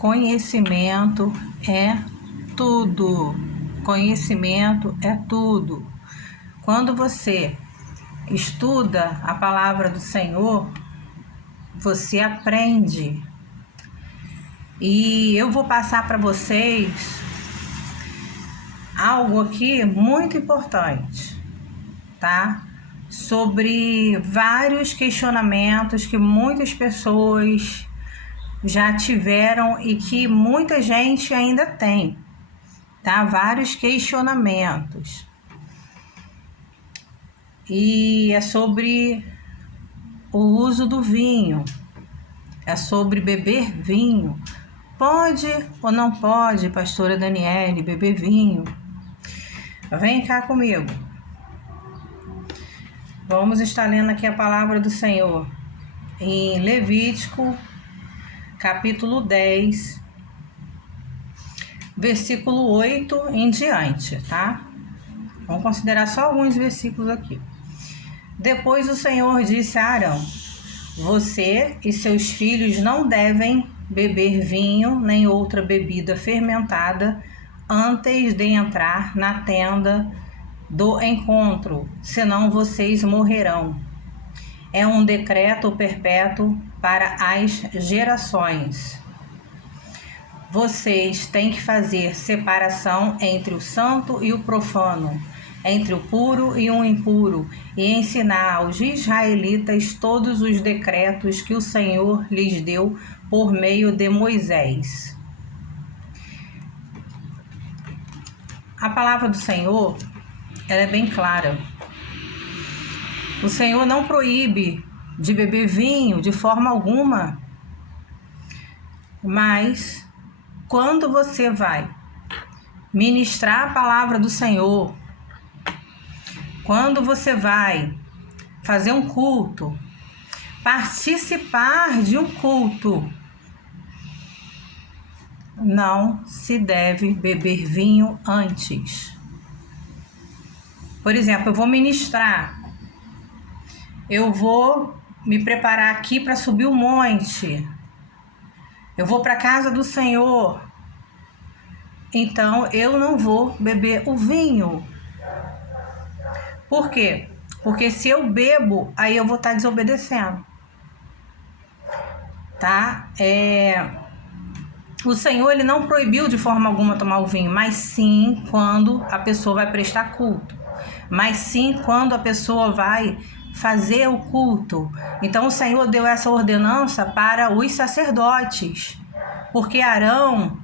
Conhecimento é tudo. Conhecimento é tudo. Quando você estuda a palavra do Senhor, você aprende. E eu vou passar para vocês algo aqui muito importante, tá? Sobre vários questionamentos que muitas pessoas já tiveram e que muita gente ainda tem, tá? Vários questionamentos. E é sobre o uso do vinho, é sobre beber vinho. Pode ou não pode, pastora Daniele, beber vinho? Vem cá comigo. Vamos estar lendo aqui a palavra do Senhor em Levítico, capítulo 10, versículo 8 em diante, tá? Vamos considerar só alguns versículos aqui. Depois o Senhor disse a Arão: você e seus filhos não devem beber vinho nem outra bebida fermentada antes de entrar na tenda do encontro, senão vocês morrerão. É um decreto perpétuo para as gerações. Vocês têm que fazer separação entre o santo e o profano, entre o puro e o impuro, e ensinar aos israelitas todos os decretos que o Senhor lhes deu por meio de Moisés. A palavra do Senhor, ela é bem clara. O Senhor não proíbe de beber vinho de forma alguma, mas quando você vai ministrar a palavra do Senhor, quando você vai fazer um culto, participar de um culto, não se deve beber vinho antes. Por exemplo, eu vou ministrar, eu vou me preparar aqui para subir o monte, eu vou para a casa do Senhor, então eu não vou beber o vinho. Por quê? Porque se eu bebo, aí eu vou estar desobedecendo, tá? O Senhor, ele não proibiu de forma alguma tomar o vinho, mas sim quando a pessoa vai prestar culto, mas sim quando a pessoa vai fazer o culto. Então o Senhor deu essa ordenança para os sacerdotes, porque Arão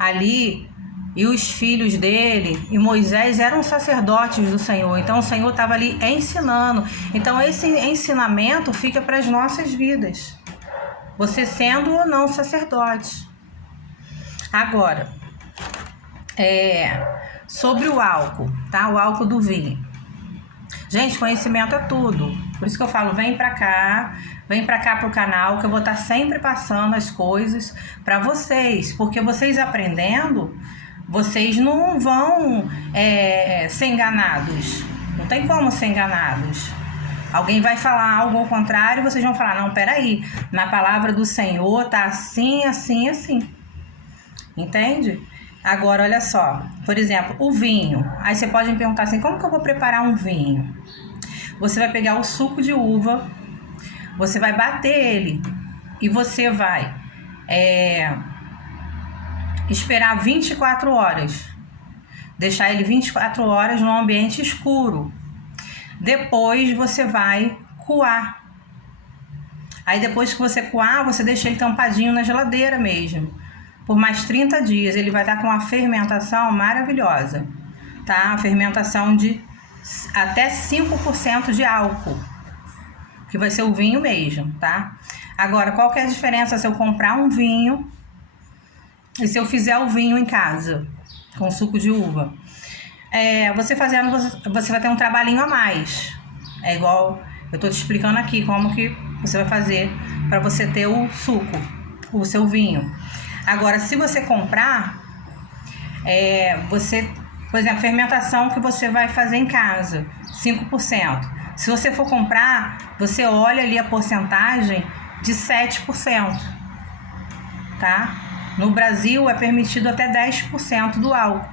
ali e os filhos dele e Moisés eram sacerdotes do Senhor. Então o Senhor estava ali ensinando. Então esse ensinamento fica para as nossas vidas, você sendo ou não sacerdote. Agora, sobre o álcool, tá? O álcool do vinho. Gente, conhecimento é tudo. Por isso que eu falo, vem pra cá pro canal, que eu vou estar sempre passando as coisas para vocês. Porque vocês aprendendo, vocês não vão ser enganados. Não tem como ser enganados. Alguém vai falar algo ao contrário, vocês vão falar, não, peraí, na palavra do Senhor tá assim, assim, assim. Entende? Agora, olha só, por exemplo, o vinho. Aí você pode me perguntar assim, como que eu vou preparar um vinho? Você vai pegar o suco de uva, você vai bater ele e você vai esperar 24 horas. Deixar ele 24 horas num ambiente escuro. Depois você vai coar. Aí depois que você coar, você deixa ele tampadinho na geladeira mesmo. Por mais 30 dias, ele vai estar com uma fermentação maravilhosa, tá? A fermentação de até 5% de álcool, que vai ser o vinho mesmo, tá? Agora, qual que é a diferença se eu comprar um vinho e se eu fizer o vinho em casa, com suco de uva? Você fazendo, você vai ter um trabalhinho a mais. É igual, eu tô te explicando aqui como que você vai fazer para você ter o suco, o seu vinho. Agora, se você comprar, por exemplo, fermentação que você vai fazer em casa, 5%. Se você for comprar, você olha ali a porcentagem de 7%, tá? No Brasil é permitido até 10% do álcool,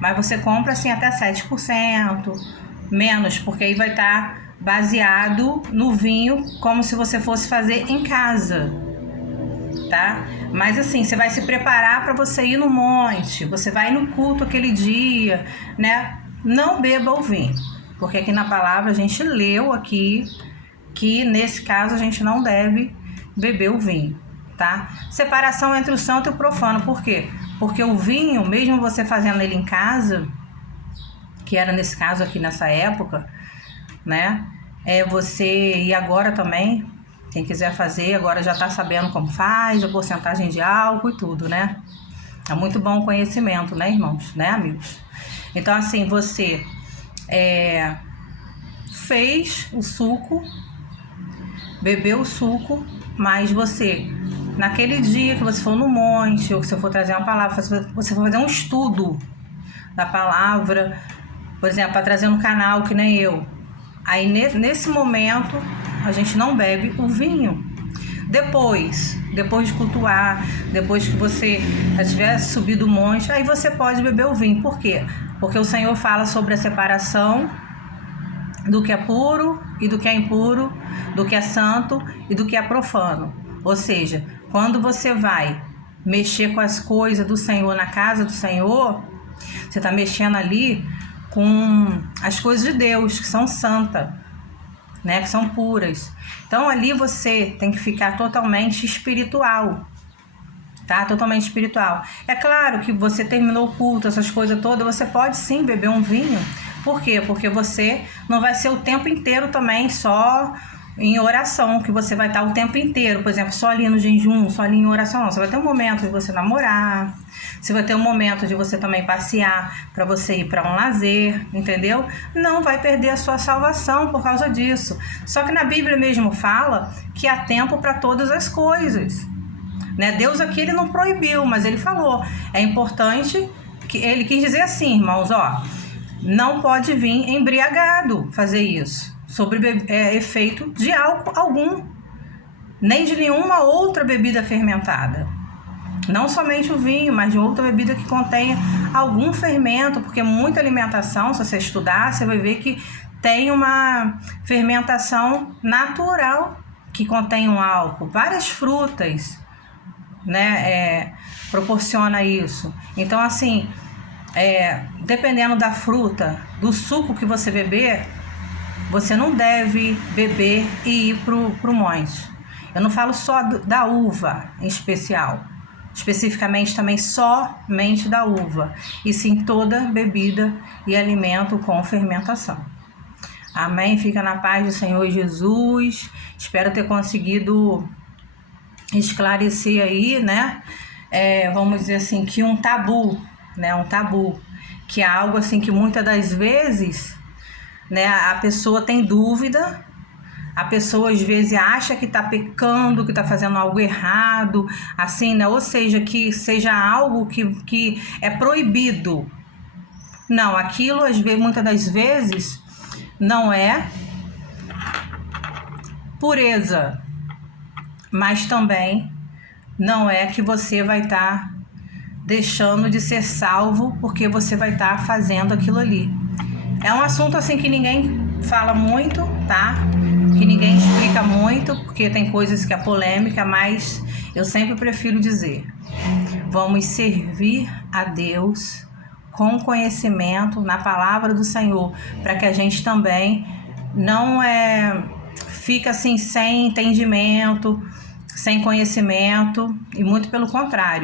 mas você compra assim até 7%, menos, porque aí vai estar baseado no vinho, como se você fosse fazer em casa, tá? Mas assim, você vai se preparar para você ir no monte, você vai no culto aquele dia, né? Não beba o vinho, porque aqui na palavra a gente leu aqui que nesse caso a gente não deve beber o vinho, tá? Separação entre o santo e o profano, por quê? Porque o vinho, mesmo você fazendo ele em casa, que era nesse caso aqui nessa época, né? Você, e agora também, quem quiser fazer, agora já tá sabendo como faz, a porcentagem de álcool e tudo, né? É muito bom o conhecimento, né, irmãos? Né, amigos? Então, assim, você fez o suco, bebeu o suco, mas você, naquele dia que você for no monte, ou que você for trazer uma palavra, você for fazer um estudo da palavra, por exemplo, para trazer no canal, que nem eu. Aí, nesse momento, a gente não bebe o vinho. Depois de cultuar, depois que você já tiver subido o monte, aí você pode beber o vinho. Por quê? Porque o Senhor fala sobre a separação do que é puro e do que é impuro, do que é santo e do que é profano. Ou seja, quando você vai mexer com as coisas do Senhor na casa do Senhor, você está mexendo ali com as coisas de Deus, que são santas, né, que são puras. Então ali você tem que ficar totalmente espiritual, tá? Totalmente espiritual. É claro que você terminou o culto, essas coisas todas, você pode sim beber um vinho. Por quê? Porque você não vai ser o tempo inteiro também só em oração, que você vai estar o tempo inteiro, por exemplo, só ali no jejum, só ali em oração. Não, você vai ter um momento de você namorar, você vai ter um momento de você também passear para você ir para um lazer, entendeu? Não vai perder a sua salvação por causa disso. Só que na Bíblia mesmo fala que há tempo para todas as coisas, né? Deus aqui ele não proibiu, mas ele falou. É importante que ele quis dizer assim, irmãos, ó, não pode vir embriagado fazer isso, sobre efeito de álcool algum, nem de nenhuma outra bebida fermentada. Não somente o vinho, mas de outra bebida que contenha algum fermento, porque muita alimentação, se você estudar, você vai ver que tem uma fermentação natural que contém um álcool. Várias frutas, né, proporciona isso. Então, assim, dependendo da fruta, do suco que você beber, você não deve beber e ir pro monte. Eu não falo só da uva em especial, especificamente também somente da uva, e sim toda bebida e alimento com fermentação. Amém? Fica na paz do Senhor Jesus. Espero ter conseguido esclarecer aí, né? Vamos dizer assim, que um tabu, né? Um tabu, que é algo assim que muitas das vezes, né, a pessoa tem dúvida, a pessoa às vezes acha que está pecando, que está fazendo algo errado, assim, né? Ou seja, que seja algo que é proibido. Não, aquilo muitas das vezes não é pureza, mas também não é que você vai estar deixando de ser salvo porque você vai estar fazendo aquilo ali. É um assunto assim que ninguém fala muito, tá? Que ninguém explica muito, porque tem coisas que é polêmica, mas eu sempre prefiro dizer: vamos servir a Deus com conhecimento na palavra do Senhor, para que a gente também não fica assim sem entendimento, sem conhecimento, e muito pelo contrário.